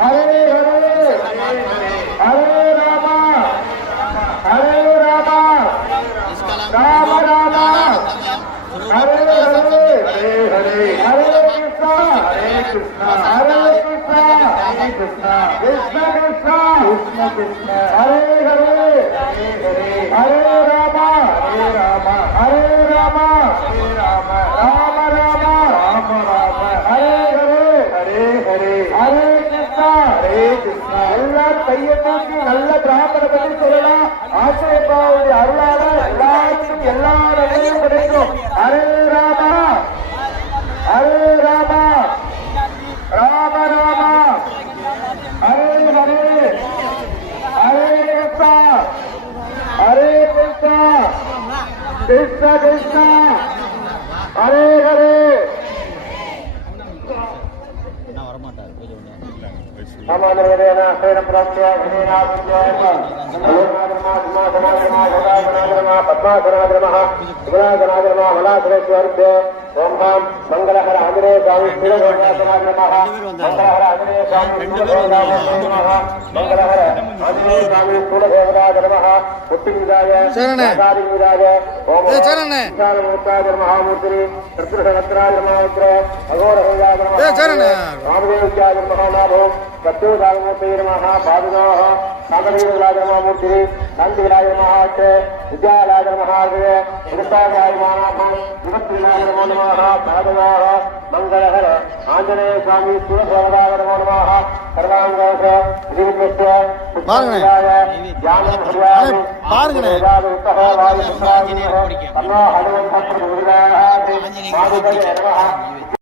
हरे हरे हरे रामा हरे रामा राम राम हरे हरे हरे हरे हरे कृष्णा हरे कृष्णा हरे कृष्णा कृष्ण कृष्ण कृष्ण कृष्ण हरे हरे हरे हरे हरे रामा हरे रामा हरे रामा हरे राम राम राम राम राम हरे हरे हरे हरे हरे कृष्णा எல்லாரும் கையை தூக்கி நல்ல பிராமண பற்றி சொல்லலாம். ஆசிரியப்பாவுடைய அருளால எல்லாருக்கும் எல்லா நிலையும் கிடைக்கும். ஹரே ராமா ஹரே ராமா ராம ராமா ஹரே ஹரே ஹரே கிருஷ்ணா ஹரே கிருஷ்ணா கிருஷ்ண கிருஷ்ணா ஹரே ஹரே मंगलहर आंजनेय स्वामी मंगलहर आंजनेय स्वामी मंगलहर आंजनेय स्वामी कुलदेवताय नमः पुट्टिविदाय सादिविदाय ओम विशालमूर्ताय महामूर्ति चतुर्हत्राय नमः अघोरहयाय नमः रामदेव्याय नमः नाभो सत्योदायमूर्तये नमः पादुनाः सामरीवलाय नमः मूर्ति नंदिविलाय नमः विद्यालय नमः विद्यालय नमः विभक्तिविलाय नमः साधुवाः मंगलहर आंजनेय स्वामी कुलदेवताय नमः सर्वांगोष श्रीविष्णु पुष्पाय ज्ञानं हरियाय पार्गणे वेदान्तः वायुपुत्राय नमः हनुमन्तः गुरुराय माधुकये नमः